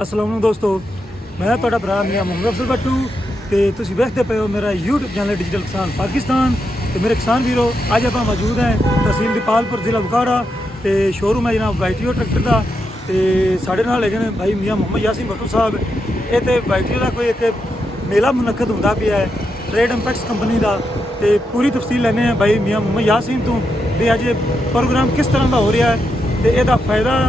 अस्सलाम दोस्तों, मैं तुहाडा भरा मियां मोहम्मद अफजल भट्टू ते तुसीं वेखदे पे हो मेरा यूट्यूब चैनल डिजिटल किसान पाकिस्तान। तो मेरे किसान वीरो, अज आप मौजूद हैं तहसील दीपालपुर जिला बकाड़ा ते शोरूम है जनाब वाईटीओ ट्रैक्टर का। तो साढ़े नाल है भाई मियां मोहम्मद यासीन भट्टू साहब। ये तो वाईटीओ का कोई एक मेला मुनक्कद होंदा पिया है ट्रेड इंपैक्ट्स कंपनी का। तो पूरी तफसील लैने हैं भाई मियां मोहम्मद यासीन तो भी अज प्रोग्राम किस तरह का हो रहा है तो यदा फायदा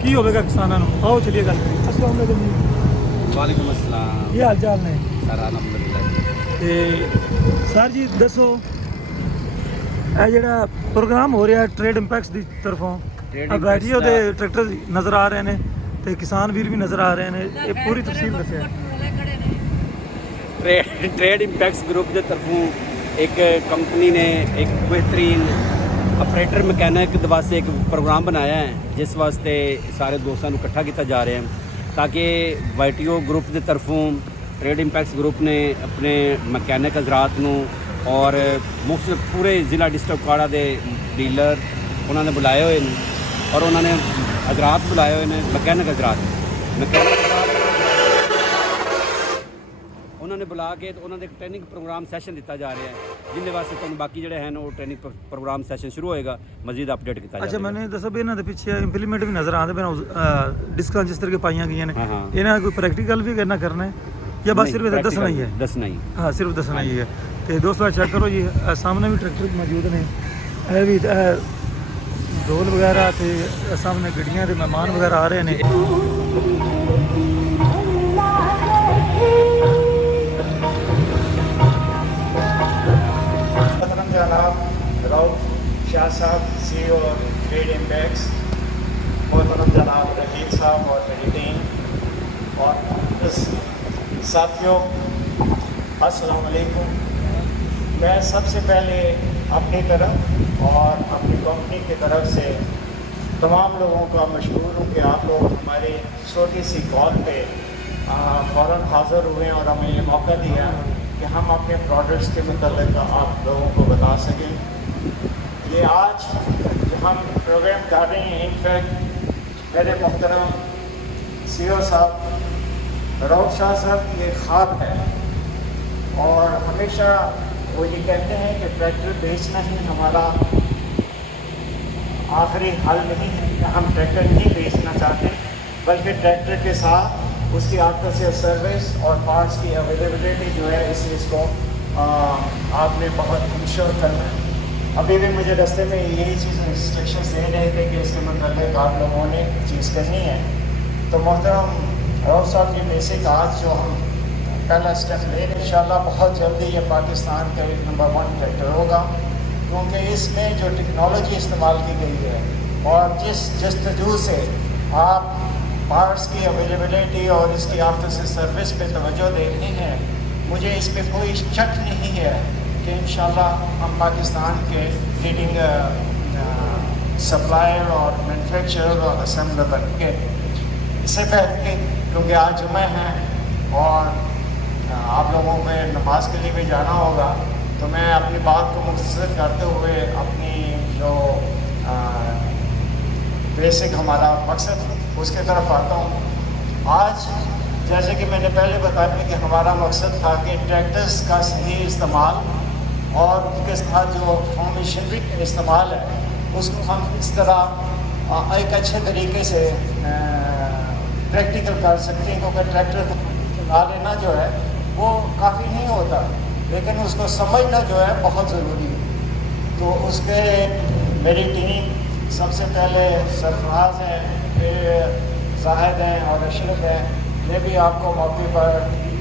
की होगा किसानों को। आओ चलिए गल करिए। अस्सलाम वालेकुम जी। वालेकुम अस्सलाम। ये हाल चाल ने सर ते सर जी दसो ਇਹ ਜਿਹੜਾ ਪ੍ਰੋਗਰਾਮ ਹੋ ਰਿਹਾ ਟ੍ਰੇਡ ਇੰਪੈਕਟਸ ਦੀ ਤਰਫੋਂ ਵਾਈਟੀਓ ਦੇ ਟਰੈਕਟਰ ਨਜ਼ਰ ਆ ਰਹੇ ਨੇ ਤੇ ਕਿਸਾਨ ਵੀਰ ਵੀ ਨਜ਼ਰ ਆ ਰਹੇ ਨੇ, ਇਹ ਪੂਰੀ ਤਫਸੀਲ ਦੱਸਿਆ। ट्रेड इंपैक्ट्स ग्रुप की तरफों एक कंपनी ने एक बेहतरीन ऑपरेटर मकैनिक वास्ते एक प्रोग्राम बनाया है, जिस वास्ते सारे दोस्तों को इकट्ठा किया जा रहा है ताकि वाईटीओ ग्रुप की तरफों ट्रेड इंपैक्ट्स ग्रुप ने अपने मकैनिक हजरात को और मुख्तलिफ पूरे ज़िला डिस्ट्रिक्ट काड़ा के डीलर उन्होंने बुलाए हुए हैं और उन्होंने हजरात बुलाए हुए हैं मकैनिक हजरात उन्होंने बुला के तो उन्होंने एक ट्रेनिंग प्रोग्राम सैशन दिता जा रहा है, जिनके वास्ते तुम बाकी जोड़े हैं वो ट्रेनिंग प्रोग्राम सैशन शुरू होएगा, मजीद अपडेट किया जाएगा। अच्छा, मैंने दसा भी इन्होंने पीछे इंप्लीमेंट भी नजर आते पे डिस्कां जिस तरह की पाई गई ने, इन्होंने कोई प्रैक्टिकल भी करना है या बस सिर्फ दसना ही है? दसना ही, हाँ सिर्फ दसना ही है। तो दोस्तों चेक करो जी, सामने भी ट्रैक्टर मौजूद ने, यह भी ढोल वगैरह तो सामने गड्डियां के मेहमान वगैरह आ रहे हैं। जनाब रऊफ शाह साहब CEO ट्रेड इंपैक्ट्स, मोहतरम जनाब रहीद साहब और मेरी टीम और साथियों, अस्सलाम वालेकुम। मैं सबसे पहले अपनी तरफ और अपनी कंपनी की तरफ से तमाम लोगों का मशहूर हूँ कि आप लोग हमारी छोटी सी कॉल पे फ़ौरन हाज़िर हुए और हमें ये मौका दिया कि हम अपने प्रोडक्ट्स के मतलब आप लोगों को बता सकें। ये आज जो हम प्रोग्राम कर रहे हैं, इनफैक्ट मेरे मोहतरम CEO साहब रऊफ शाह साहब ये ख्वाब है और हमेशा वो ये कहते हैं कि ट्रैक्टर बेचना ही हमारा आखिरी हल नहीं है, कि हम ट्रैक्टर नहीं बेचना चाहते बल्कि ट्रैक्टर के साथ उसकी आफ्टर सेल सर्विस और पार्ट्स की अवेलेबिलिटी जो है इस चीज़ को आपने बहुत इंश्योर करना है। अभी भी मुझे रास्ते में यही चीज़ इंस्ट्रक्शंस दे रहे थे कि इसके मतलब आप लोगों ने चीज़ करनी है। तो मोहतरम रऊफ साहब की बेसिक आज जो हम पहला स्टेप ले रहे हैं, इंशाल्लाह बहुत जल्दी ये पाकिस्तान का एक नंबर 1 ट्रैक्टर होगा, क्योंकि इसमें जो टेक्नोलॉजी इस्तेमाल की गई है और जिस जस्तजू से आप पार्ट्स की अवेलेबिलिटी और इसकी आफ्टर से सर्विस पे तवज्जो दे रहे हैं, मुझे इस पर कोई शक नहीं है कि इंशाल्लाह हम पाकिस्तान के लीडिंग सप्लायर और मैन्युफैक्चरर और असेंबलर बन के। इससे पहले क्योंकि आज जुम्मा है और आप लोगों को नमाज के लिए भी जाना होगा, तो मैं अपनी बात को मुख्तसर करते हुए अपनी जो बेसिक हमारा मकसद उसके तरफ आता हूँ। आज जैसे कि मैंने पहले बताया कि हमारा मकसद था कि ट्रैक्टर्स का सही इस्तेमाल और उसके साथ जो फार्म मशीनरी का इस्तेमाल है उसको हम इस तरह एक अच्छे तरीके से प्रैक्टिकल कर सकते हैं, क्योंकि ट्रैक्टर चला लेना जो है वो काफ़ी नहीं होता, लेकिन उसको समझना जो है बहुत ज़रूरी है। तो उसके मेरी टीम सबसे पहले सरफराज है, फिर जाहिद हैं और अशरफ हैं। ये भी आपको मौके पर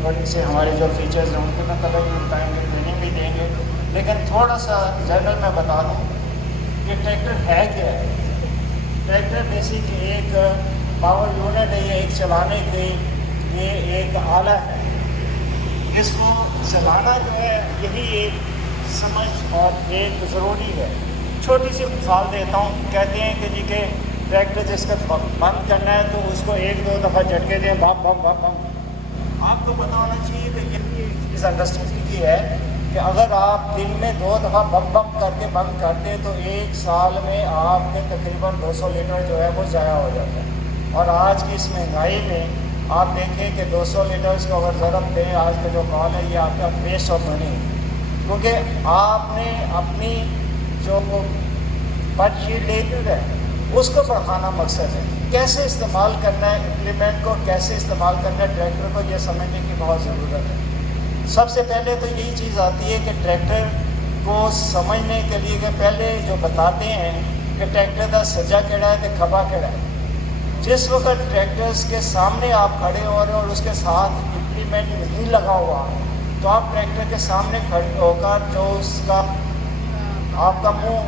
बड़ी से हमारे जो फीचर्स हैं उनके मतलब बताएंगे, ट्रेनिंग भी देंगे, लेकिन थोड़ा सा जनरल मैं बता दूँ कि ट्रैक्टर है क्या है। ट्रैक्टर बेसिक एक पावर यूनिट है, ये एक चलाने के ये एक आला है, इसको चलाना जो है यही एक समझ और एक ज़रूरी है। छोटी सी मिसाल देता हूँ, कहते हैं कि जी के ट्रैक्टर जिसका बंद करना है तो उसको 1-2 दफ़ा झटके दें, बम बम बम बम। आपको पता होना चाहिए कि ये इस अंडरस्टैंडिंग की है कि अगर आप दिन में 2 दफ़ा बम बम करके बंद करते हैं तो 1 साल में आपके तकरीबन 200 लीटर जो है वो ज़ाया हो जाता है। और आज की इस महंगाई में आप देखें कि 200 लीटर्स को अगर ज़रूरत दें, आज का जो कॉल है ये आपका वेस्ट ऑफ मनी, क्योंकि आपने अपनी जो बर्डशीट लेकर है उसको बढ़ाना मकसद है। कैसे इस्तेमाल करना है इम्प्लीमेंट को, कैसे इस्तेमाल करना है ट्रैक्टर को, ये समझने की बहुत ज़रूरत है। सबसे पहले तो यही चीज़ आती है कि ट्रैक्टर को समझने के लिए कि पहले जो बताते हैं कि ट्रैक्टर का सज्जा केड़ा है तो खबा केड़ा है। जिस वक्त ट्रैक्टर्स के सामने आप खड़े हो रहे हो और उसके साथ इम्प्लीमेंट नहीं लगा हुआ, तो आप ट्रैक्टर के सामने खड़े होकर जो उसका आपका मुंह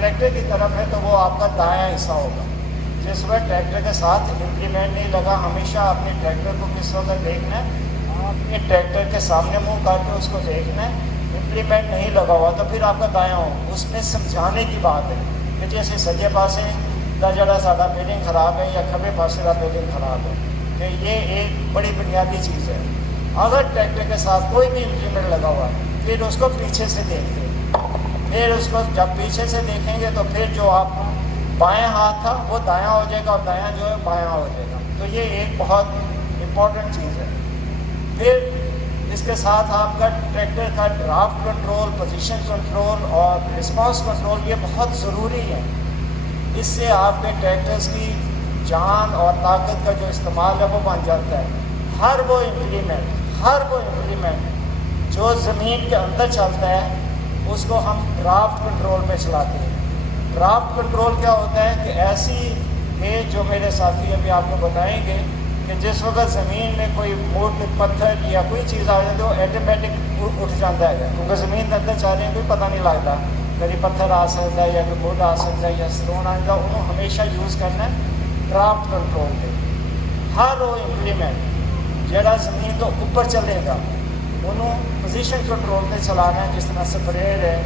ट्रैक्टर की तरफ है तो वो आपका दायां हिस्सा होगा। जिस वक्त ट्रैक्टर के साथ इम्प्लीमेंट नहीं लगा, हमेशा अपने ट्रैक्टर को किस वक्त देखना है, आपने ट्रैक्टर के सामने मुंह करके उसको देखना है। इम्प्लीमेंट नहीं लगा हुआ तो फिर आपका दायां हो। उसमें समझाने की बात है कि जैसे सज्जे पासे का जड़ा साड़ा बिल्डिंग ख़राब है या खब्बे पासे का बिल्डिंग ख़राब है, तो ये एक बड़ी बुनियादी चीज़ है। अगर ट्रैक्टर के साथ कोई भी इम्प्लीमेंट लगा हुआ है फिर उसको पीछे से देखते हैं, फिर उसको जब पीछे से देखेंगे तो फिर जो आप बायां हाथ था वो दायां हो जाएगा और दायां जो है बायां हो जाएगा। तो ये एक बहुत इम्पॉर्टेंट चीज़ है। फिर इसके साथ आपका ट्रैक्टर का ड्राफ्ट कंट्रोल, पोजीशन कंट्रोल और रिस्पांस कंट्रोल ये बहुत ज़रूरी है। इससे आपके ट्रैक्टर्स की जान और ताकत का जो इस्तेमाल है वो बन जाता है। हर वो इम्प्लीमेंट जो ज़मीन के अंदर चलता है उसको हम ड्राफ्ट कंट्रोल पे चलाते हैं। ड्राफ्ट कंट्रोल क्या होता है कि ऐसी है जो मेरे साथी अभी आपको बताएंगे कि जिस वक्त ज़मीन में कोई मोट पत्थर या कोई चीज़ आ जाए तो ऑटोमेटिक उठ जाता है, क्योंकि ज़मीन के अंदर चल रहे हैं कोई पता नहीं लगता, कभी पत्थर आ सकता है या कोई मुड आ सकता है या स्टोन आ जाता है। उन्होंने हमेशा यूज़ करना है ड्राफ्ट कंट्रोल पे। हर वो इम्प्लीमेंट जरा ज़मीन तो ऊपर चलेगा उन्होंने पोजीशन कंट्रोल पे चलाना है। जिस तरह स्प्रेयर है,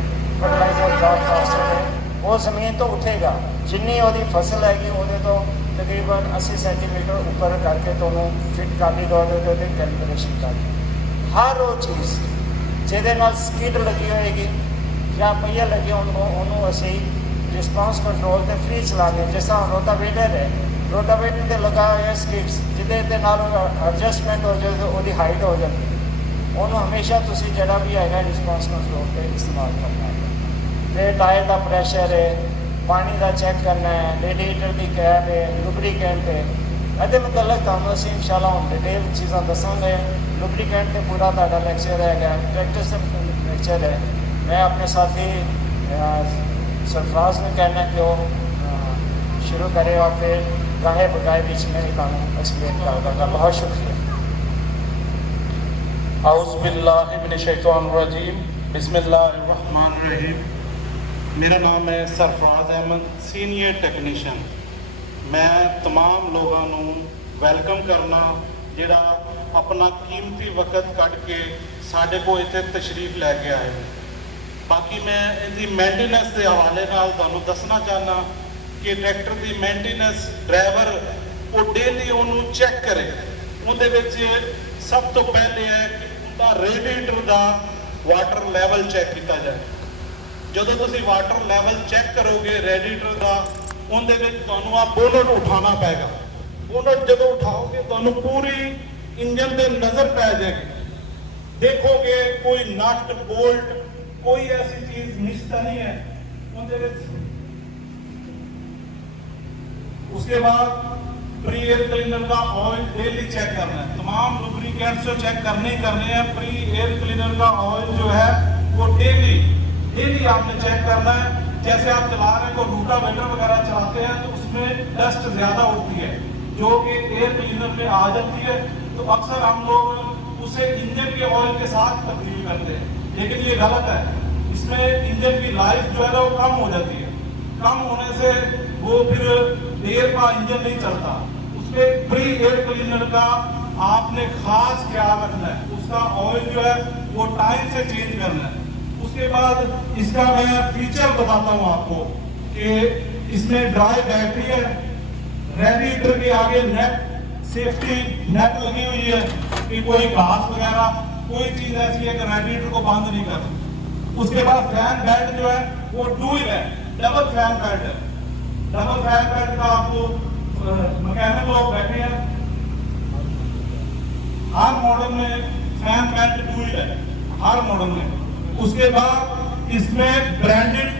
फर्टिलाइजर, ड्राफ्ट कास्टर है, वो ज़मीन तो उठेगा। जिन्नी वो फसल हैगी वो तो तकरीबन 80 सेंटीमीटर ऊपर करके तो फिट कर दी दौड़ दे कैलकुलेशन कर। हर वो चीज़ जिहदे नाल स्किड लगी होएगी या पहिया लगे उन्होंने असी रिस्पांस कंट्रोल ते फ्री चलाने। जिस तरह रोटावेटर है, रोटावेटर ते लगा हुआ स्किड्स जिहदे नाल एडजस्टमेंट हो जाए वो हाइट हो जाती है। उन्होंने हमेशा तुसी जड़ा भी है रिस्पांस कंट्रोल पे इस्तेमाल करना है। फिर टायर का प्रेशर है, पानी का चेक करना है, रेडिएटर की कैप है, लुब्रिकेंट है। ये मतलब तुहानूं असीं इंशाअल्लाह हुण डिटेल चीज़ां दसांगे। लुब्रिकेंट ते पूरा तुहाडा लेक्चर है, ट्रैक्टर से लेक्चर है। मैं अपने साथी सरफराज ने कहना कि वो शुरू करे और फिर गाहे बगाए बीच में तुहानूं एक्सप्लेन कर दूँगा। बहुत शुक्रिया। औज़ुबिल्लाहिमिनश्शैतानिर्रजीम, बिस्मिल्लाहिर्रहमानिर्रहीम। मेरा नाम है सरफराज अहमद, सीनियर टैक्नीशियन। मैं तमाम लोगों को वेलकम करना जिहड़ा अपना कीमती वक्त कट के साडे को इत्थे तशरीफ लैके आए। बाकी मैं इसकी मेंटेनेंस के हवाले नाल तुहानूं दसना चाहना कि ट्रैक्टर की मेंटेनेंस ड्राइवर वो डेली उन्होंने चेक करे। उहदे विच सब तो पहले है कि उनका रेडिएटर का वाटर लैवल चेक किया जाए। जदों तुसीं वाटर लैवल चेक करोगे रेडिएटर का, उहदे विच तुहानूं आ बोनट उठाना पेगा। बोनट जदों उठाओगे तुहानूं पूरी इंजन ते नज़र पै जाएगी। देखोगे कोई नट बोल्ट कोई ऐसी चीज मिसता नहीं है उनके विच। उसके बाद प्री एयर क्लीनर का ऑयल डेली चेक करना है। तमाम लुब्रिकेंट्स जो चेक करने ही करने हैं। प्री एयर क्लीनर का ऑयल जो है वो डेली आपने चेक करना है। जैसे आप चला रहे हैं, कोई रोटावेटर वगैरह चलाते हैं तो उसमें डस्ट ज्यादा उठती है जो कि एयर क्लीनर में आ जाती है, तो अक्सर हम लोग उसे इंजन के ऑयल के साथ तब्दील करते हैं, लेकिन ये गलत है। इसमें इंजन की लाइफ जो है ना वो कम हो जाती है। कम होने से वो फिर देर का इंजन नहीं चलता। उसमें प्री एयर क्लीनर का आपने खास ख्याल रखना है। उसका ऑयल जो है वो टाइम से चेंज करना है। उसके बाद इसका मैं फीचर बताता हूँ आपको कि इसमें ड्राई बैटरी है, रेडिएटर के आगे नेट सेफ्टी नेट लगी हुई है कि कोई घास वगैरह कोई चीज ऐसी है कि रेडिएटर को बंद नहीं कर। उसके बाद फैन बेल्ट जो है वो डुअल है, डबल फैन बेल्ट है। डबल फैन बेल्ट का आपको मैकेनिक लोग बैठे हैं हर मॉडल में फैन बेल्ट डुअल है, हर मॉडल में। उसके बाद इसमें ब्रांडेड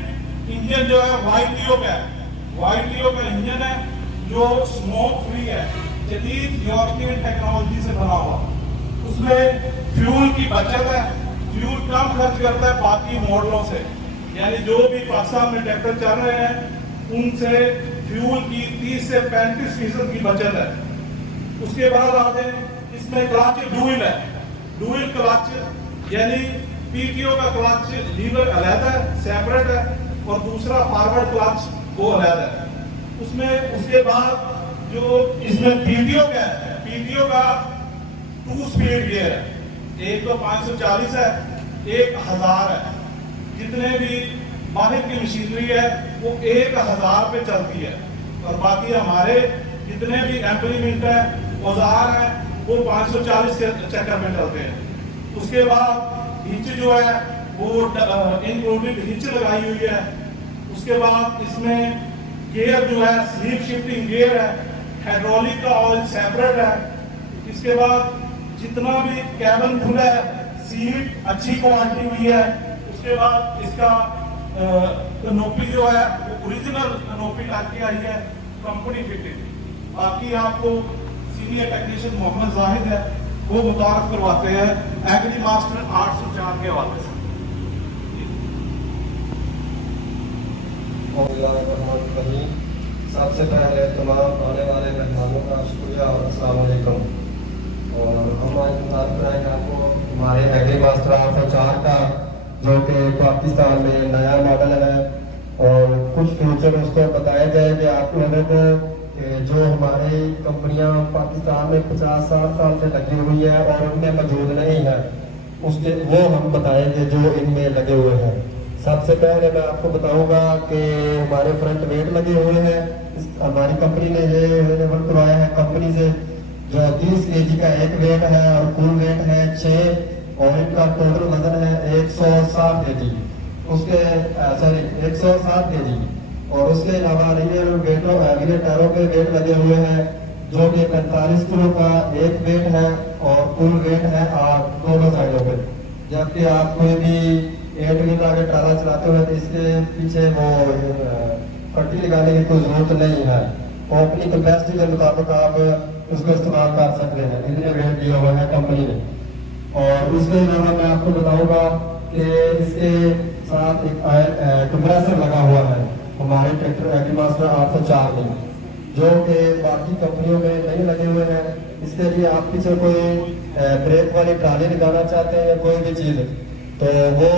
इंजन जो है YTO का है, YTO का इंजन है जो स्मोक फ्री है, जदीद यूरोपियन टेक्नोलॉजी से बना हुआ। उसमें फ्यूल की बचत है, फ्यूल कम खर्च करता है बाकी मॉडलों से, यानी जो भी पाकिस्तान में ट्रैक्टर चल रहे हैं उनसे फ्यूल की 30 से 35% की बचत है। उसके बाद आगे इसमें क्लच डुअल है, डुअल क्लच यानी PTO का क्लच लीवर अलग है, सेपरेट है, और दूसरा फॉरवर्ड क्लच वो अलग है उसमें। उसके बाद जो इसमें PTO का है, PTO का 2 स्पीड गियर है, एक तो 540 है, एक 1000 है। जितने भी बाहर की मशीनरी है वो 1000 पे चलती है, और बाकी हमारे जितने भी इम्प्लीमेंट है, औजार है, वो 540 के चक्कर में चलते हैं। उसके बाद हिच जो है वो इंक्लूडेड हिच लगाई हुई है। उसके बाद इसमें गियर जो है स्लीप शिफ्टिंग गियर है, हाइड्रोलिक का ऑयल सेपरेट है। इसके बाद जितना भी कैबिन खुला है, सीट अच्छी क्वालिटी हुई है। उसके बाद इसका कनोपी जो है वो ओरिजिनल कनोपी लाके आई है, कंपनी फिटेड। बाकी आपको सीनियर टेक्नीशियन मोहम्मद जाहिद है, वो मुतारफ करवाते हैं एग्री मास्टर 804 के हवाले से। सबसे पहले तमाम आने वाले मेहमानों का शुक्रिया और अस्सलाम वालेकुम। और हम आज मुतारफ कराएंगे आपको हमारे एग्री मास्टर 804 का, जो कि पाकिस्तान में नया मॉडल है, और कुछ फ्यूचर उसको बताया जाएगा आप लोगों को कि जो हमारी कंपनियां पाकिस्तान में 50-60 साल से लगी हुई है और उनमें मौजूद नहीं है, उसके वो हम बताएंगे जो इनमें लगे हुए हैं। सबसे पहले मैं आपको बताऊंगा कि हमारे फ्रंट वेट लगे हुए हैं। हमारी कंपनी ने ये अवेलेबल करवाया है कंपनी से, जो 30 kg का एक वेट है और कुल वेट है 6, और इनका टोटल वजन है 160 kg। उसके 160 kg। और उसके अलावा रियर वेटों टायरों पे वेट लगे हुए हैं, जो कि 45 किलो का एक वेट है और कुल वेट है 8 दोनों साइडों पे। जबकि आप कोई भी 8 व्हील आगे ट्राला चलाते हुए तो इसके पीछे वो पट्टी लगाने की कोई जरूरत नहीं है, वो अपनी कैपेसिटी के मुताबिक आप उसको इस्तेमाल कर सकते हैं। इतने वेट दिया हुआ है कंपनी ने। और उसके अलावा मैं आपको बताऊंगा कि इसके साथ एक कंप्रेसर लगा हुआ है हमारे ट्रैक्टर एग्री मास्टर 804 में, जो कि बाकी कंपनियों में नहीं लगे हुए हैं। इसके लिए आप पीछे कोई ब्रेक वाली ट्राली लगाना चाहते हैं या कोई भी चीज़, तो वो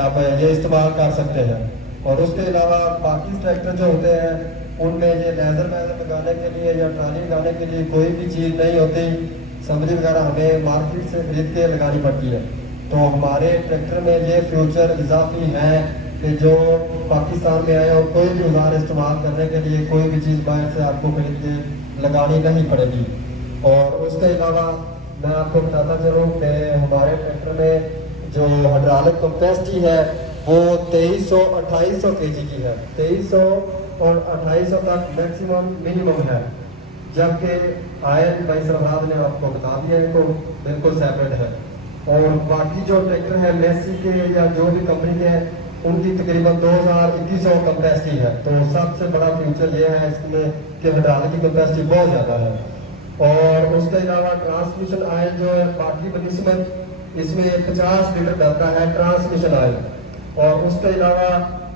आप ये इस्तेमाल कर सकते हैं। और उसके अलावा बाकी ट्रैक्टर जो होते हैं उनमें ये लेज़र लगाने के लिए या ट्राली लगाने के लिए कोई भी चीज़ नहीं होती, समरी वगैरह हमें मार्केट से खरीद के लगानी पड़ती है। तो हमारे ट्रैक्टर में ये फ्यूचर इजाफी है कि जो पाकिस्तान में आए और कोई भी औजार इस्तेमाल करने के लिए कोई भी चीज़ बाहर से आपको खरीद के लगानी नहीं पड़ेगी। और उसके अलावा मैं आपको बताता चलूँ कि हमारे ट्रैक्टर में जो हाइड्रोलिक कैपेसिटी है वो 2300-2800 kg की है। 2300 और 2800 तक मैक्सिमम मिनिमम है, जबकि आयन भाई सरफराज ने आपको बता दिया इनको बिल्कुल सेपरेट है। और बाकी जो ट्रैक्टर है मेसी के या जो भी कंपनी के हैं उनकी तकरीबन 2100 कैपेसिटी है। तो सबसे बड़ा फ्यूचर ये है इसमें कि हाइड्रोलिक की कैपेसिटी बहुत ज़्यादा है। और उसके अलावा ट्रांसमिशन आयल जो है बाकी बनिस्बत इसमें 50 लीटर डलता है ट्रांसमिशन आयल। और उसके अलावा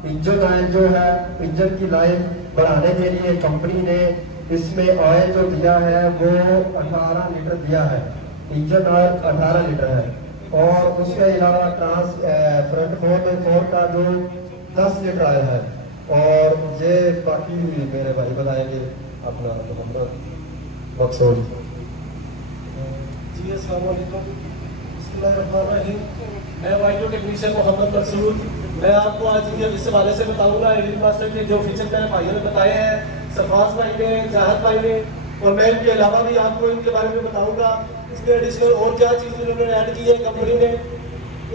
इंजन आयल जो है, इंजन की लाइफ बढ़ाने के लिए कंपनी ने इसमें ऑयल जो दिया है वो 18 लीटर दिया है, इंजन ऑयल 18 लीटर है। और उसके अलावा फ्रंट फोर का जो 10 लीटर आयल है। और ये बाकी मेरे भाई बताएंगे अपना मोहम्मद मकसूद जी। अस्सलाम वालेकुम, बिस्मिल्लाहिर्रहमानिर्रहीम। मैं वाइडो टेक्नीशियन मोहम्मद मकसूद। मैं आपको आज ये इस हवाले से बताऊंगा एग्री मास्टर के जो फीचर मेरे भाइयों ने बताए हैं, सरफराज भाई ने, जाहिद भाई ने, और मैं इनके अलावा भी आपको इनके बारे में बताऊंगा। इसमें एडिशनल और क्या चीज़ें उन्होंने ऐड की है कंपनी ने।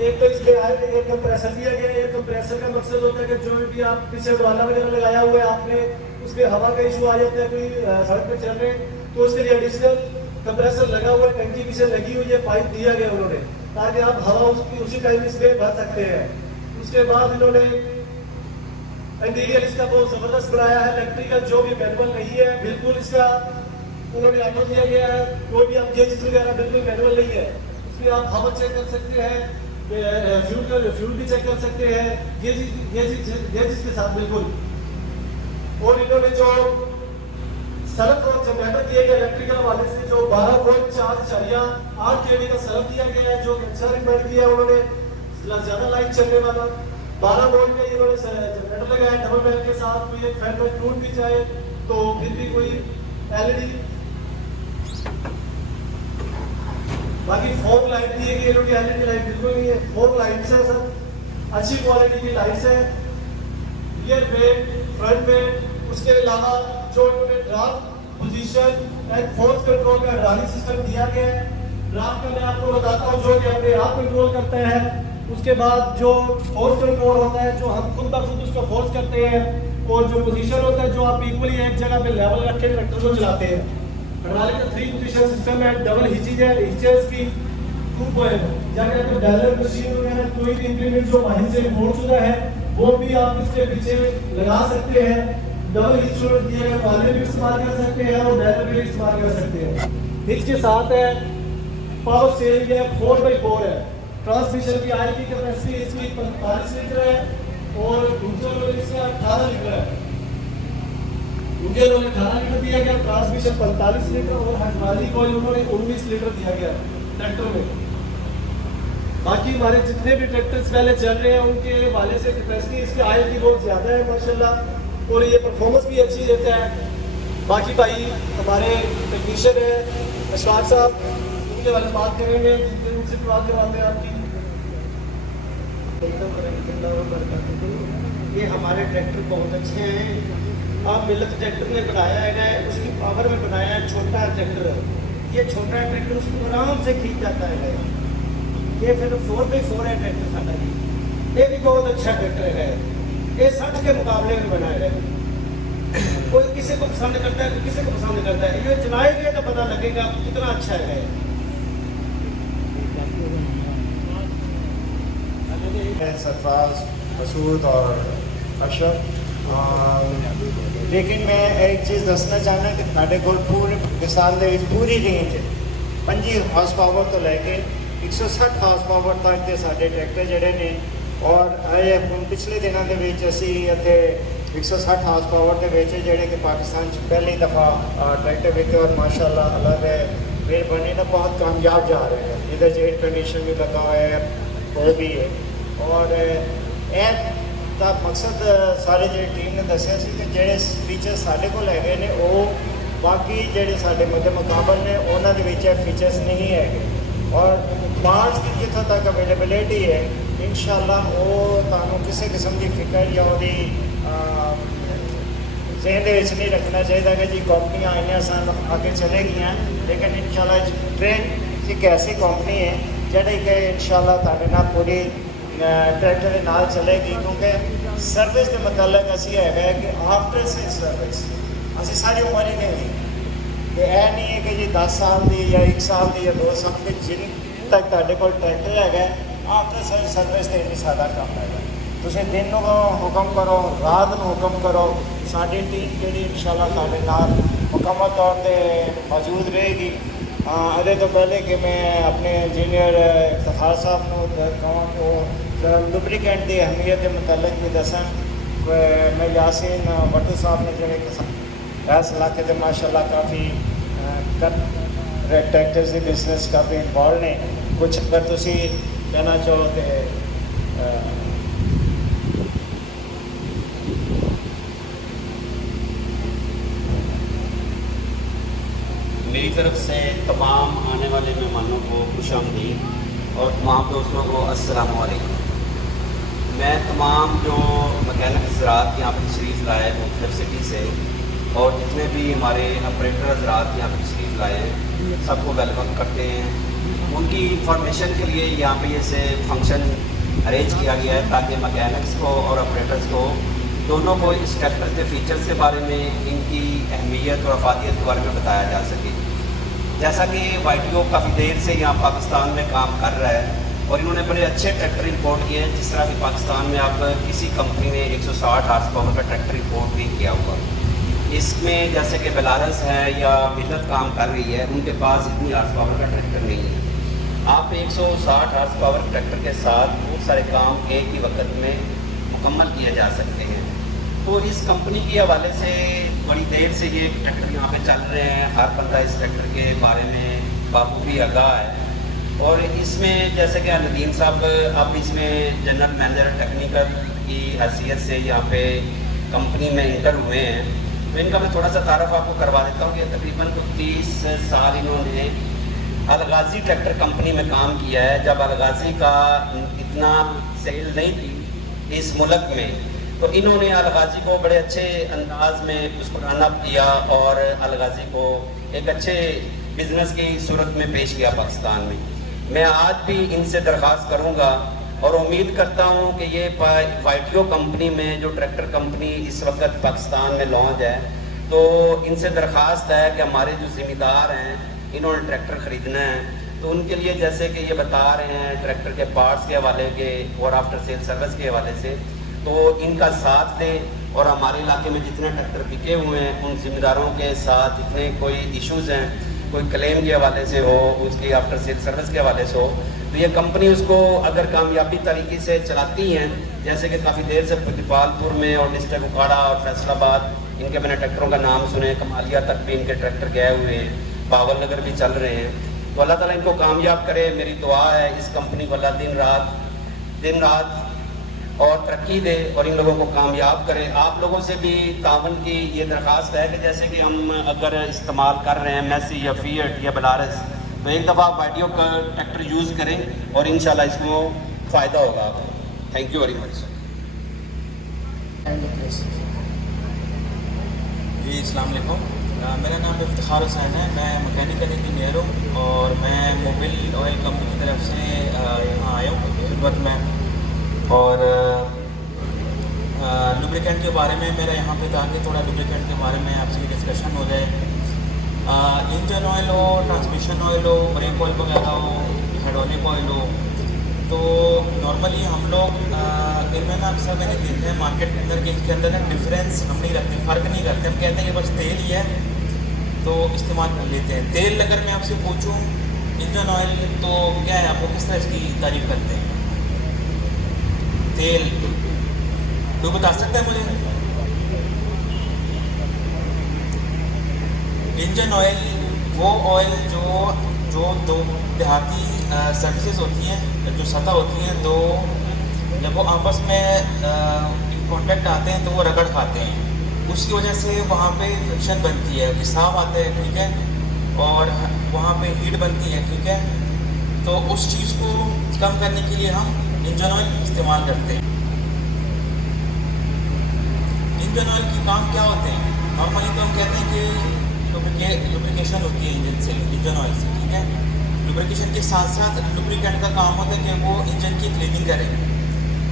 एक तो इसमें एक कंप्रेसर दिया गया है। कंप्रेसर का मकसद होता है कि जो भी आप पीछे वाला वगैरह लगाया हुआ है आपने, उसमें हवा का इशू आ जाता है, कोई सड़क पर चल रहे हैं, तो उसके लिए एडिशनल कंप्रेसर लगा हुआ है, टंकी पीछे लगी हुई है, पाइप दिया गया उन्होंने ताकि आप हवा उसकी उसी टाइम इसमें भर सकते हैं। उसके बाद इन्होंने इंटीरियर इसका बहुत जबरदस्त बनाया है, इलेक्ट्रिकल जो भी मैनुअल नहीं है बिल्कुल इसका उन्होंने ऑर्डर दिया गया है, कोई भी आप गेजेस वगैरह बिल्कुल मैनुअल नहीं है। इसमें आप हवा चेक कर सकते हैं, फ्यूल भी चेक कर सकते हैं गेजेस के साथ बिल्कुल। और इन्होंने जो सर्फ और जनरेटर दिए गए इलेक्ट्रिकल वाले से जो 12.4 kV का सर्फ दिया गया है, जो अच्छा रिकमेंड किया है उन्होंने, ज्यादा लाइट चलने वाला 12 वोल्ट का इन्होंने जनरेटर लगाया डबल बैल के साथ। कोई एक फैन में टूट भी जाए तो फिर भी कोई एलईडी, बाकी फोग लाइट दी गई इन्होंने, एलईडी लाइट बिल्कुल नहीं है, फोग लाइट्स है सर, अच्छी क्वालिटी की लाइट्स है, रियर वेट फ्रंट वेट। उसके अलावा जो इन्होंने draft position and force control का हाइड्रोलिक सिस्टम दिया गया है, ड्राफ्ट का मैं आपको बताता हूँ जो कि अपने आप कंट्रोल करते हैं। उसके बाद जो फोर्स कंट्रोल होता है, जो हम खुद ब खुद उसको फोर्स करते हैं, और जो पोजीशन होता है जो आप इक्वली एक जगह पे लेवल रख के ट्रैक्टर को चलाते हैं। हाइड्रोलिक का 3 पोजीशन सिस्टम है, डबल हिचेस की खूब जाकर तो बैलर मशीन वगैरह कोई भी इंप्लीमेंट जो वहीं से इम्पोर्ट शुदा है वो भी आप इसके पीछे लगा सकते हैं। डबल हिच दिए गए वाले भी इस्तेमाल कर सकते हैं और बैलर भी इस्तेमाल कर सकते हैं। हिच के साथ है पावर स्टीयरिंग है, 4x4 है, ट्रांसमिशन की आयल की कैपेसिटी इसकी 45 लीटर है और इंजन इसका 18 लीटर है। इंजन उन्होंने 18 लीटर दिया गया, ट्रांसमिशन 45 लीटर और हाइड्रोलिक ऑयल उन्होंने 19 लीटर दिया गया ट्रैक्टर में। बाकी हमारे जितने भी ट्रैक्टर्स पहले चल रहे हैं उनके वाले से कैपेसिटी इसकी आयल की बहुत ज़्यादा है माशाल्लाह, और ये परफॉर्मेंस भी अच्छी देता है। बाकी भाई हमारे टेक्नीशियन है अशफाक साहब, उनके बारे में बात करेंगे, उनसे बात करवाते हैं आपकी। ये हमारे ट्रैक्टर बहुत अच्छे हैं। आप मिलत ट्रैक्टर ने बनाया है, उसकी पावर में बनाया है छोटा ट्रैक्टर। ये छोटा ट्रैक्टर उसको आराम से खींच जाता है। ये फिर 4x4 है ट्रैक्टर साਡਾ जी, ये भी बहुत अच्छा ट्रैक्टर है। ये 60 के मुकाबले में बनाया है। कोई किसी को पसंद करता है, किसी को पसंद करता है। ये चलाएंगे तो पता लगेगा कितना अच्छा है। सरफराज, मसूद और अशरफ, लेकिन मैं एक चीज़ दसना चाहना कि साढ़े को पूरे पाकिस्तान के पूरी रेंज 25 हार्स पावर तो लैके 160 हार्स पावर तक के साढ़े ट्रैक्टर जड़े ने। और पिछले दिनों के असी इतने 160 हार्स पावर के जोड़े कि पाकिस्तान पहली दफ़ा ट्रैक्टर विके और माशाल्लाह अल्लाह के मेहरबानी ना बहुत कामयाब जा रहे हैं। जिधर एयर कंडीशन भी लगा हुआ है वो भी है। और का मकसद सारे जो टीम ने दसिया कि जोड़े फीचर साढ़े को है ने वो बाकी जोड़े साढ़े मध्य मुकाबल ने उन्होंने फीचर्स नहीं है। और पार्ट्स की जितों तक अवेलेबिलिटी है इंशाल्लाह वो तुहानू किसी किस्म की फिक्र या वो जहन नहीं रखना चाहिए कि जी कंपनियां आईया सन आगे चले गई, लेकिन इंशाल्लाह ट्रेन एक ऐसी कंपनी है जी कि इंशाल्लाह तुहाडे नाल पूरी ट्रैक्टर के नाल चलेगी। क्योंकि सर्विस के मतलब असी है कि आफ्टर से सर्विस असी सारी उम्र ही नहीं कि यह नहीं है कि जी 10 साल की या 1 साल की या 2 साल की जिन तक तुहाडे कोल ट्रैक्टर है आफ्टर सर्विस तो इन्नी सादा काम है। तुसीं दिन को हुक्म करो, रात को हुक्म करो, साडी टीम जी इंशाल्लाह तुहाडे नाल मुकम्मल तौर पर मौजूद रहेगी। अदे तो पहले कि मैं अपने इंजीनियर इफ्तिखार साहब को कहूँ तो लुब्रिकेंट की अहमियत के मुतलक भी दसन। मैं यासीन भट्टू साहब ने जोड़े इस इलाके के माशाल्लाह काफ़ी ट्रैक्टर्स के बिजनेस काफ़ी इंवॉल्व ने। कुछ अगर तुसी कहना चाहो तो मेरी तरफ से तमाम आने वाले मेहमानों को खुशामदीद और तमाम दोस्तों को अस्सलाम वालेकुम। मैं तमाम जो मैकेनिक हज़रात यहाँ पर तशरीफ़ लाए मुख्तलिफ सिटी से और जितने भी हमारे ऑपरेटर हज़रात यहाँ पर तशरीफ़ लाए हैं सबको वेलकम करते हैं। उनकी इंफॉर्मेशन के लिए यहाँ पे से फंक्शन अरेंज किया गया है ताकि मैकेनिक्स को और ऑपरेटर्स को दोनों को इस ट्रैक्टर के फ़ीचर्स के बारे में, इनकी अहमियत और अफादियत के बारे में बताया जा सके। جیسا کہ YTO کافی دیر سے یہاں پاکستان میں کام کر رہا ہے اور انہوں نے بڑے اچھے ٹریکٹر امپورٹ کیے ہیں. جس طرح کہ پاکستان میں اب کسی کمپنی نے 160 ہارس پاور کا ٹریکٹر امپورٹ نہیں کیا ہوا. اس میں جیسے کہ بلارس ہے یا ملت کام کر رہی ہے, ان کے پاس اتنی ہارس پاور کا ٹریکٹر نہیں ہے. آپ 160 ہارس پاور ٹریکٹر کے ساتھ بہت سارے کام ایک ہی وقت میں مکمل کیے جا سکتے ہیں. تو اس کمپنی کے حوالے سے بڑی دیر سے یہ ٹریکٹر یہاں پہ چل رہے ہیں. ہر بندہ اس ٹریکٹر کے بارے میں بخوبی آگاہ ہے. اور اس میں جیسے کہ ندیم صاحب اب اس میں جنرل مینیجر ٹیکنیکل کی حیثیت سے یہاں پہ کمپنی میں انٹر ہوئے ہیں. تو ان کا میں تھوڑا سا تعارف آپ کو کروا دیتا ہوں کہ تقریباً 30 سال انہوں نے الغازی ٹریکٹر کمپنی میں کام کیا ہے. جب الغازی کا اتنا سیل نہیں تھی اس ملک میں, تو انہوں نے الغازی کو بڑے اچھے انداز میں اس کو رن اپ کیا اور الغازی کو ایک اچھے بزنس کی صورت میں پیش کیا پاکستان میں. میں آج بھی ان سے درخواست کروں گا اور امید کرتا ہوں کہ یہ YTO کمپنی میں جو ٹریکٹر کمپنی اس وقت پاکستان میں لانچ ہے, تو ان سے درخواست ہے کہ ہمارے جو ذمہ دار ہیں انہوں نے ٹریکٹر خریدنا ہے, تو ان کے لیے جیسے کہ یہ بتا رہے ہیں ٹریکٹر کے پارٹس کے حوالے کے اور آفٹر سیل سروس کے حوالے سے, تو ان کا ساتھ دیں. اور ہمارے علاقے میں جتنے ٹریکٹر بکے ہوئے ہیں ان ذمہ داروں کے ساتھ جتنے کوئی ایشوز ہیں, کوئی کلیم کے حوالے سے ہو, اس کی آفٹر سیل سروس کے حوالے سے ہو, تو یہ کمپنی اس کو اگر کامیابی طریقے سے چلاتی ہیں, جیسے کہ کافی دیر سے پال پور میں اور ڈسٹرکٹ اکاڑا اور فیصل آباد ان کے میں نے ٹریکٹروں کا نام سنے, کمالیہ تک بھی ان کے ٹریکٹر گئے ہوئے ہیں, پاور نگر بھی چل رہے ہیں. تو اللہ تعالیٰ ان کو کامیاب کرے. میری دعا ہے اس کمپنی کو اللہ دن رات اور ترقی دے اور ان لوگوں کو کامیاب کرے. آپ لوگوں سے بھی تعاون کی یہ درخواست ہے کہ جیسے کہ ہم اگر استعمال کر رہے ہیں میسی یا فیٹ یا بلارس, تو ایک دفعہ آپ YTO کا ٹریکٹر یوز کریں اور انشاءاللہ اس کو فائدہ ہوگا آپ کو. Thank you very much. جی السلام علیکم. میرا نام افتخار حسین ہے. میں مکینیکل انجینئر ہوں اور میں موبل آئل کمپنی کی طرف سے یہاں آیا ہوں خدمت میں. اور لوبریکینٹ کے بارے میں میرا یہاں پہ تھا کہ تھوڑا لوبریکینٹ کے بارے میں آپ سے ڈسکشن ہو جائے. انجن آئل ہو, ٹرانسمیشن آئل ہو, بریک آئل وغیرہ ہو, ہائیڈرولک آئل ہو, تو نارملی ہم لوگ ان میں نا اکثر میں نے دیکھا ہے مارکیٹ کے اندر کہ اس کے اندر نا ڈفرینس ہم نہیں رکھتے, فرق نہیں کرتے. ہم کہتے ہیں کہ بس تیل ہی ہے تو استعمال کر لیتے ہیں. تیل اگر میں آپ سے پوچھوں انجن آئل تو کیا ہے, آپ کو کس طرح اس کی تعریف کرتے ہیں؟ تیل کوئی بتا سکتا ہے مجھے؟ انجن آئل وہ آئل جو دو دیہاتی سروسز ہوتی ہیں, جو سطح ہوتی ہیں, دو جب وہ آپس میں کانٹیکٹ آتے ہیں تو وہ رگڑ کھاتے ہیں. اس کی وجہ سے وہاں پہ فرکشن بنتی ہے, رساؤ آتا ہے, ٹھیک ہے, اور وہاں پہ ہیٹ بنتی ہے, ٹھیک ہے. تو اس چیز کو کم کرنے کے لیے ہم انجن آئل استعمال کرتے ہیں. انجن آئل کے کام کیا ہوتے ہیں؟ نارملی تو ہم کہتے ہیں کہ لوبریکیشن ہوتی ہے انجن سے, انجن آئل سے, ٹھیک ہے. لوبریکیشن کے ساتھ ساتھ لوبریکینٹ کا کام ہوتا ہے کہ وہ انجن کی کلیننگ کرے,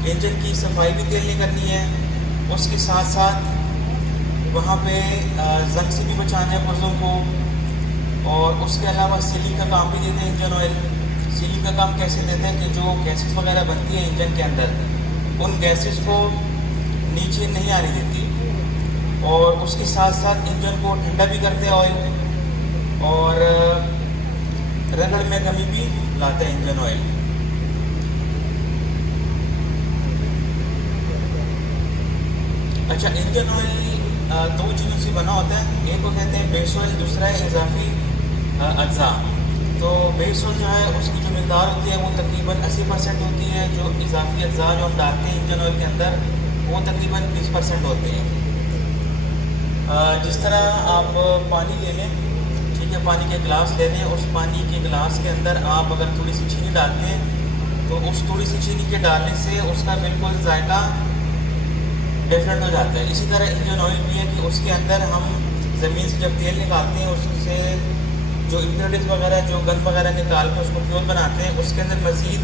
انجن کی صفائی بھی تیل نے کرنی ہے, اس کے ساتھ ساتھ وہاں پہ زنگ سے بھی بچانا ہے پرزوں کو, اور اس کے علاوہ سیلنگ کا کام بھی دیتے ہیں انجن آئل. سیلنگ کا کام کیسے دیتے ہیں کہ جو گیسز وغیرہ بنتی ہیں انجن کے اندر, ان گیسز کو نیچے نہیں آنے دیتی, اور اس کے ساتھ ساتھ انجن کو ٹھنڈا بھی کرتے ہیں آئل, اور رگڑ میں کمی بھی لاتا ہے انجن آئل. اچھا, انجن آئل دو چیزوں سے بنا ہوتا ہے, ایک کو کہتے ہیں بیس آئل, دوسرا ہے اضافی اجزاء. تو بیس آئل جو ہے اس کی جو مقدار ہوتی ہے وہ تقریباً 80% ہوتی ہے, جو اضافی اجزاء جو ہم ڈالتے ہیں انجن آئل کے اندر وہ تقریباً 20% ہوتے ہیں. جس طرح آپ پانی لے لیں, ٹھیک ہے, پانی کے گلاس لے لیں, اس پانی کے گلاس کے اندر آپ اگر تھوڑی سی چینی ڈالتے ہیں تو اس تھوڑی سی چینی کے ڈالنے سے اس کا بالکل ذائقہ ڈفرینٹ ہو جاتا ہے. اسی طرح انجن آئل بھی ہے کہ اس کے اندر ہم زمین سے جب تیل نکالتے ہیں اس سے جو امپیورٹیز وغیرہ, جو گند وغیرہ نکال کے اس کو پیور بناتے ہیں, اس کے اندر مزید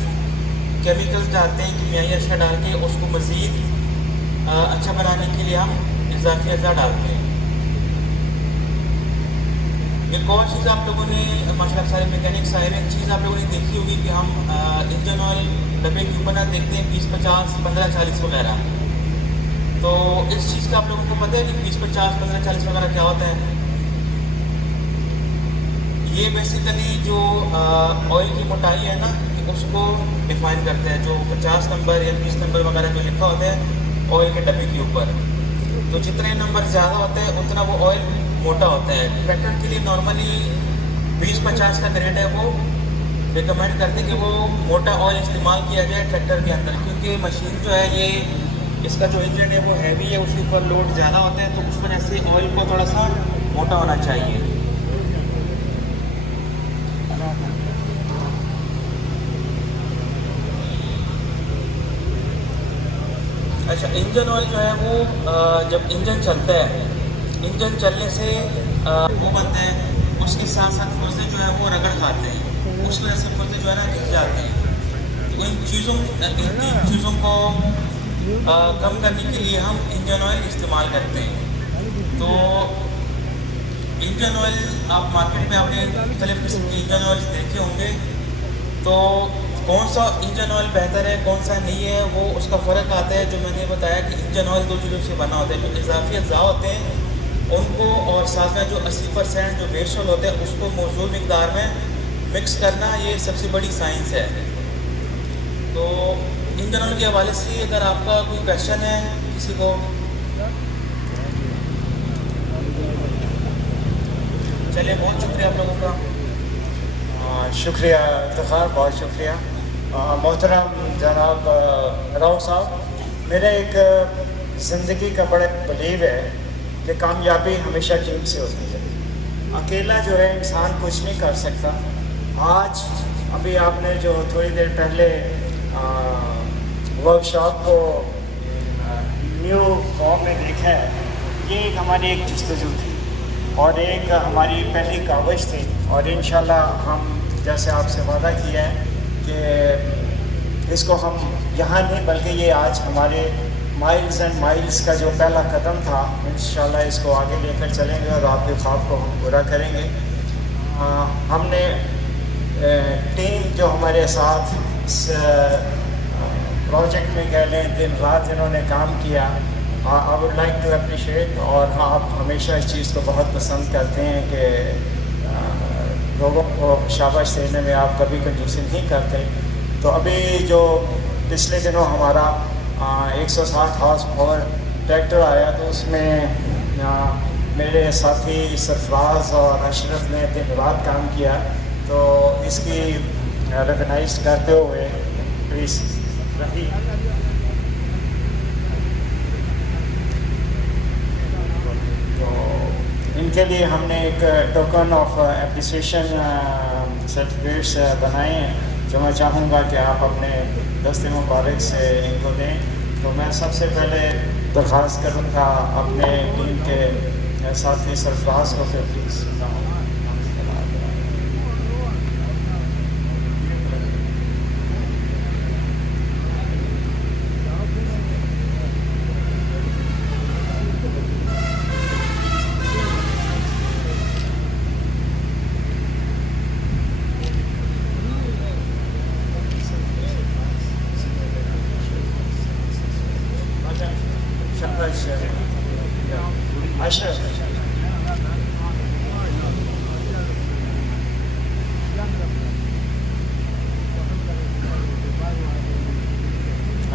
کیمیکلز ڈالتے ہیں, کیمیائی اشیاء ڈال کے اس کو مزید اچھا بنانے کے لیے ہم اضافی اجزاء ڈالتے ہیں. एक और चीज़ आप लोगों ने माशाल्लाह सारे मैकेनिक्स आए हैं, एक चीज़ आप लोगों ने देखी होगी कि हम इंजन ऑयल डब्बे के ऊपर ना देखते हैं 20, 50, 15, 40 वगैरह। तो इस चीज़ का आप लोगों को पता है कि 20, 50, 15, 40 वगैरह क्या होता है? ये बेसिकली जो ऑयल की मोटाई है ना, उसको डिफाइन करते हैं। जो 50 नंबर या 20 नंबर वगैरह जो लिखा होता है ऑयल के डब्बे के ऊपर, तो जितने नंबर ज़्यादा होते हैं उतना वो ऑयल मोटा होता है। ट्रैक्टर के लिए नॉर्मली 20-50 का ग्रेड है, वो रिकमेंड करते हैं कि वो मोटा ऑयल इस्तेमाल किया जाए ट्रैक्टर के अंदर, क्योंकि मशीन जो है ये इसका जो इंजन है वो हैवी है, उसके ऊपर लोड ज़्यादा होता है, तो उस वजह से ऑयल को थोड़ा सा मोटा होना चाहिए। अच्छा, इंजन ऑयल जो है वो जब इंजन चलता है, इंजन चलने से वो बनता है, उसके साथ साथ पुर्जे जो है वो रगड़ खाते हैं, उस वजह से पुर्जे जो है ना घिस जाते हैं। तो इन चीज़ों को कम करने के लिए हम इंजन ऑयल इस्तेमाल करते हैं। तो इंजन ऑयल आप मार्केट में आपने मुख्तलिफ किस्म के इंजन ऑयल देखे होंगे, तो कौन सा इंजन ऑयल बेहतर है कौन सा नहीं है वो उसका फ़र्क आता है। जो मैंने बताया कि इंजन ऑयल 2 चीज़ों से बना होता है, जो इजाफी अज्जा होते हैं उनको, और साथ में जो 80% जो बेस ऑयल होता है उसको मौजूद मकदार में मिक्स करना, ये सबसे बड़ी साइंस है। तो इंजन ऑयल के हवाले से अगर आपका कोई क्वेश्चन है किसी को, चलिए, बहुत शुक्रिया आप लोगों का। शुक्रिया इफ्तिखार, बहुत शुक्रिया। मोहतरम जनाब राव साहब, मेरा एक ज़िंदगी का बड़ा बिलीव है कि कामयाबी हमेशा टीम से होती है। अकेला जो है इंसान कुछ नहीं कर सकता। आज अभी आपने जो थोड़ी देर पहले वर्कशॉप को न्यू फॉर्म में देखा है, ये एक हमारी एक जस्तजू थी और एक हमारी पहली कावश थी, और इंशाल्लाह हम जैसे आपसे वादा किया है कि इसको हम यहाँ नहीं बल्कि ये आज हमारे माइल्स एंड माइल्स का जो पहला कदम था, इंशाल्लाह इसको आगे लेकर चलेंगे और आपके ख्वाब को हम पूरा करेंगे। हमने टीम जो हमारे साथ इस प्रोजेक्ट में कह लें दिन रात इन्होंने काम किया, I would like to appreciate. और हाँ, आप हमेशा इस चीज़ को बहुत पसंद करते हैं कि लोगों को शाबाश देने में आप कभी कंजूसी नहीं करते। तो अभी जो पिछले दिनों हमारा 160 हॉर्स पावर ट्रैक्टर आया, तो उसमें मेरे साथी सरफराज और अशरफ ने दिन रात काम किया, तो इसकी रिकगनाइज करते हुए प्लीज़ रही। तो इनके लिए हमने एक टोकन ऑफ एप्रिसिएशन सर्टिफिकेट्स बनाए हैं, जो मैं चाहूँगा कि आप अपने दस्ते मुबारक से इनको दें। तो मैं सबसे पहले दरख्वास्त करूँगा अपने टीम के साथी सरफराज को फिर please.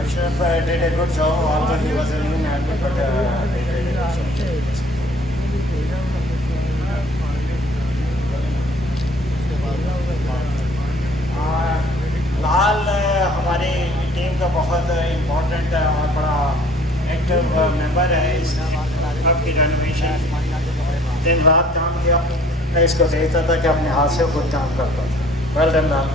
Ashraf did a good job, although he was a new man, but he did a good job. लाल हमारी टीम का बहुत इम्पोर्टेंट और बड़ा एक्टिव मेंबर है इस आपकी रेनोवेशन। दिन रात काम किया, मैं इसको देखता था कि अपने हाथ से खुद काम करता था। वेल डन लाल।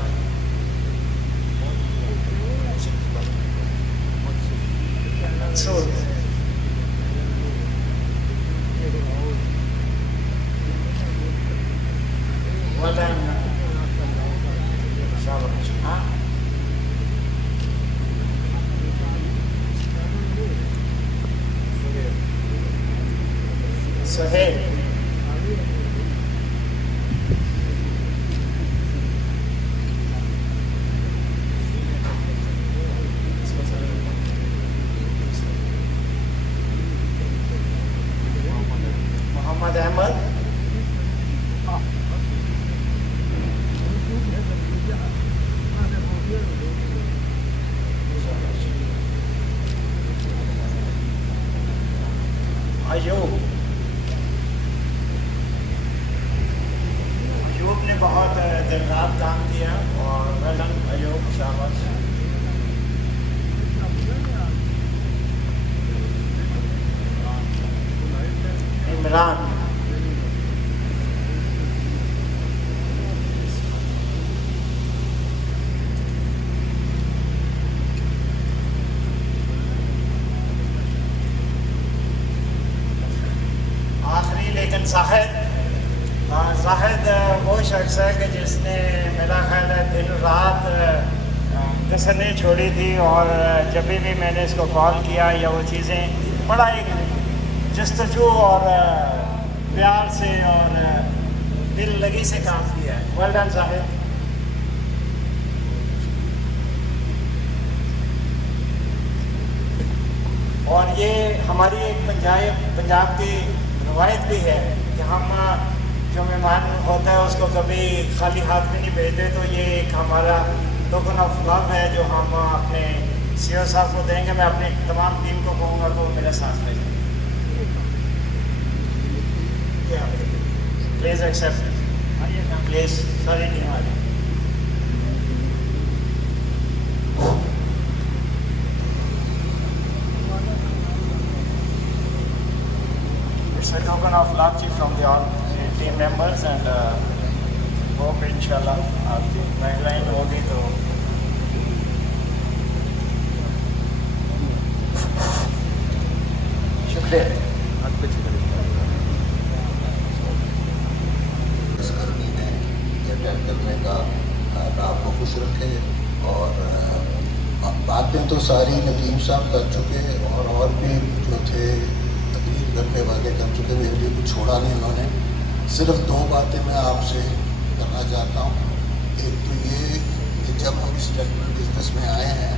Well done. Shabash. Huh? Suhail. दिन रात काम किया और वेल डन अयूब, शाबाश। इमरान, आखिरी लेकिन जाहिद वो शख्स है कि जिसने मेरा ख्याल है दिन रात कसर नहीं छोड़ी थी, और जब भी मैंने इसको कॉल किया या वो चीज़ें बड़ा एक जस्तजू और प्यार से और दिल लगी से काम किया है। Well done Zahid. और ये हमारी एक पंजाब की रवायत भी है कि हम जो मेहमान होता है उसको कभी खाली हाथ में नहीं भेजते, तो ये एक हमारा टोकन ऑफ लव है जो हम अपने सीईओ साहब को देंगे। मैं अपनी तमाम टीम को कहूँगा कि वो मेरे साथ रहें। प्लीज़ एक्सेप्ट, आइए प्लीज़, सारी टीम आ जाए। It's a token of love from the all team members and hope inshallah आपकी गाइडलाइन होगी तो शुक्रिया। इस गर्मी में ये अटेंड करने का आपको खुश रखे। और बातें तो सारी नकीम साहब कर चुके और भी जो थे तकरीर करने वाले कर चुके, मेरे लिए कुछ छोड़ा नहीं उन्होंने। सिर्फ दो बातें मैं आपसे करना चाहता हूँ। एक तो ये कि जब हम इस ट्रैक्टर बिजनेस में आए हैं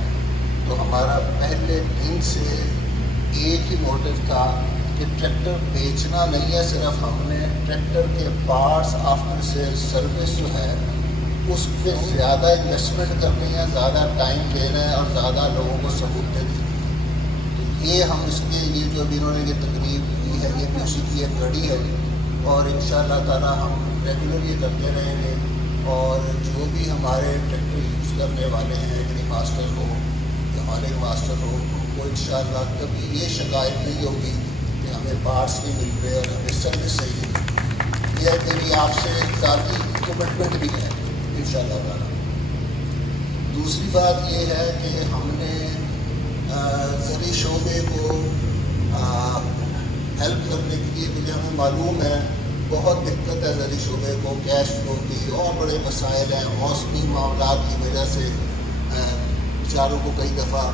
तो हमारा पहले दिन से एक ही मोटिव था कि ट्रैक्टर बेचना नहीं है, सिर्फ हमने ट्रैक्टर के पार्ट्स आफ्टर सेल सर्विस जो है उस पर ज़्यादा इन्वेस्टमेंट करनी है, ज़्यादा टाइम देना है और ज़्यादा लोगों को सहूलतें देनी है। तो ये हम इसके ये जो अभी इन्होंने ये तकरीब की है ये भी उसी की एक कड़ी है और इंशाअल्लाह ताला हम रेगुलर ये करते रहेंगे। और जो भी हमारे ट्रैक्टर यूज़ करने वाले हैं, एग्री मास्टर हो या हॉलिंग मास्टर हो, उनको इंशाअल्लाह कभी ये शिकायत नहीं होगी कि हमें पार्ट्स नहीं मिल रहे और हमें सर्विस सही नहीं। यह मेरी आपसे ज़ाती कमिटमेंट भी है इंशाअल्लाह ताला। दूसरी बात ये है कि हमने ज़री शोबे को हेल्प करने के लिए, क्योंकि हमें मालूम है बहुत दिक्कत है ज़री शोबे को कैश फ्लो की और बड़े मसाइल हैं, मौसमी मामलात की वजह से बेचारों को कई दफ़ा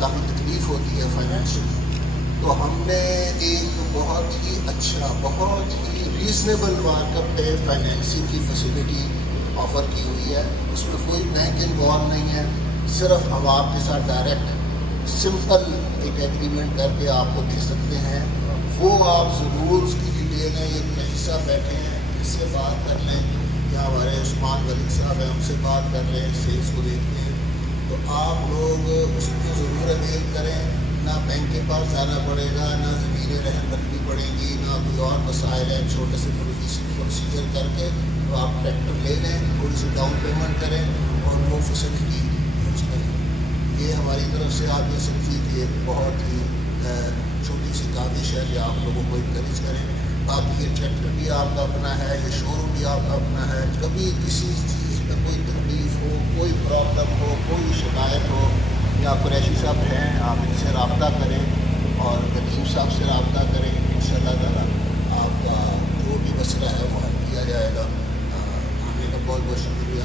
काफ़ी तकलीफ़ होती है फाइनेंशियली। तो हमने एक बहुत ही अच्छा, बहुत ही रीज़नेबल मार्कअप पे फाइनेंसिंग की फैसिलिटी ऑफ़र की हुई है। उसमें कोई बैंक इन्वॉल्व नहीं है, सिर्फ हम आपके साथ डायरेक्ट सिंपल एक एग्रीमेंट करके आपको दे सकते हैं। वो आप ज़रूर उसकी डिटेल है, ये हिस्सा बैठे हैं, इससे बात कर लें या हमारे उस्मान वलीद साहब हैं उनसे बात कर लें, सेल्स को देखते हैं। तो आप लोग उसको ज़रूर अवेल करें, ना बैंक के पास जाना पड़ेगा, ना ज़मीनें रहन रखनी पड़ेगी, ना कोई और मसाइल हैं। छोटे से प्रोसीजर करके तो आप ट्रैक्टर ले लें, थोड़ी सी डाउन पेमेंट करें और वो फैसिलिटी यूज़ करें। ये हमारी तरफ से आप ये समझिए कि एक बहुत ही छोटी सी काविश है कि आप लोगों को इनकरेज करें। बाकी ये ट्रैक्टर भी आपका अपना है, ये शोरूम भी आपका अपना है। कभी किसी चीज़ में कोई तकलीफ़ हो, कोई प्रॉब्लम हो, कोई शिकायत हो या कुरैशी साहब हैं, आप इनसे रब्ता करें और नकीम साहब से रब्ता करें। इंशाअल्लाह ताला आपका जो भी मसला है वो हल किया जाएगा। आने का बहुत बहुत शुक्रिया।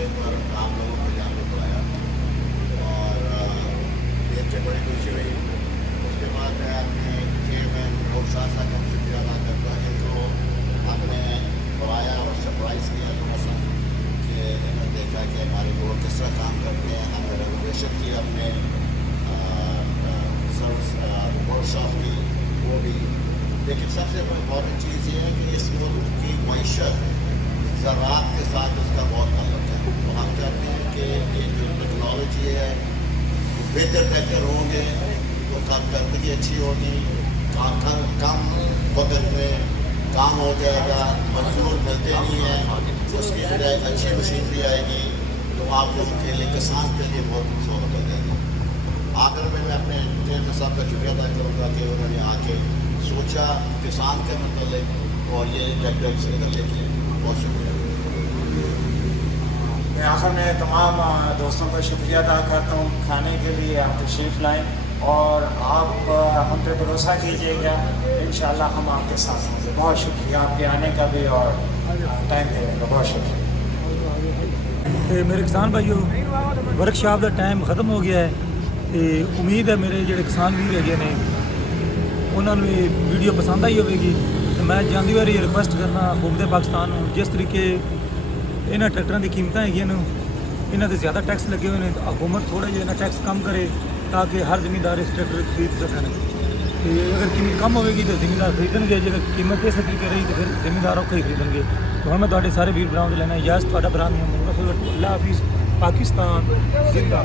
आपको आप लोगों को जान कराया और ये से बड़ी खुशी हुई। उसके बाद मैं अपने चेयरमैन और साथ साथ हम शुक्रिया अदा करता है जो हमने बुलाया और सरप्राइज़ किया थोड़ा सा कि इन्होंने देखा कि हमारे लोग किस तरह काम करते हैं। हमने रेगुलेशन की अपने सर्विस वर्कशॉप की वो भी। लेकिन सबसे इम्पॉर्टेंट चीज़ ये है कि इस मुल्क की मैशत ज़राअत के साथ उसका बहुत ताल्लुक है। तो हम चाहते हैं कि ये जो टेक्नोलॉजी है बेहतर ट्रैक्टर होंगे तो कारकर्दगी अच्छी होगी, कम वक्त में काम हो जाएगा, मजदूर मिलते नहीं हैं, उसकी बजाय अच्छी मशीनरी आएगी तो आप लोगों के लिए, किसान के लिए बहुत सहूलत हो जाएगी। आखिर में मैं अपने चेयरमैन साहब का शुक्रिया अदा करूँगा कि उन्होंने आके सोचा किसान के मतलब और ये ट्रैक्टर से करने के लिए बहुत शुक्रिया। मैं आखिर में तमाम दोस्तों का शुक्रिया अदा करता हूँ, खाने के लिए आप तशरीफ़ लाएँ और आप हम पे भरोसा कीजिएगा, इंशाअल्लाह हम आपके साथ होंगे। बहुत शुक्रिया आपके आने का भी और टाइम देने का, बहुत शुक्रिया। ਤੇ ਮੇਰੇ ਕਿਸਾਨ ਭਾਈਓ, ਵਰਕਸ਼ਾਪ ਦਾ ਟਾਈਮ ਖਤਮ ਹੋ ਗਿਆ ਹੈ ਤੇ ਉਮੀਦ ਹੈ ਮੇਰੇ ਜਿਹੜੇ ਕਿਸਾਨ ਵੀਰ ਹੈਗੇ ਨੇ ਉਹਨਾਂ ਨੂੰ ਇਹ ਵੀਡੀਓ ਪਸੰਦ ਆਈ ਹੋਵੇਗੀ। ਤੇ ਮੈਂ ਜਾਂਦੀ ਵਾਰੀ ਰਿਕੁਐਸਟ ਕਰਨਾ ਹਕੂਮਤ ਪਾਕਿਸਤਾਨ ਨੂੰ, ਜਿਸ ਤਰੀਕੇ ਇਹਨਾਂ ਟਰੈਕਟਰਾਂ ਦੀ ਕੀਮਤਾਂ ਹੈਗੀਆਂ ਨੇ, ਇਹਨਾਂ ਤੇ ਜ਼ਿਆਦਾ ਟੈਕਸ ਲੱਗੇ ਹੋਏ ਨੇ, ਤਾਂ ਹਕੂਮਤ ਥੋੜ੍ਹਾ ਜਿਹਾ ਇਹਨਾਂ ਟੈਕਸ ਕਮ ਕਰੇ تاکہ ہر زمیندار اس ٹریکٹر خرید سکیں۔ اگر قیمت کم ہوگی تو زمیندار خریدیں گے، جب قیمت اس طریقے رہی تو پھر زمیندار اوکھے ہی خریدیں گے۔ تو ہم میں سارے ویر براؤں سے لینا اجازت، تھوڑا برا نہیں ہوں۔ اللہ حافظ، پاکستان زندہ۔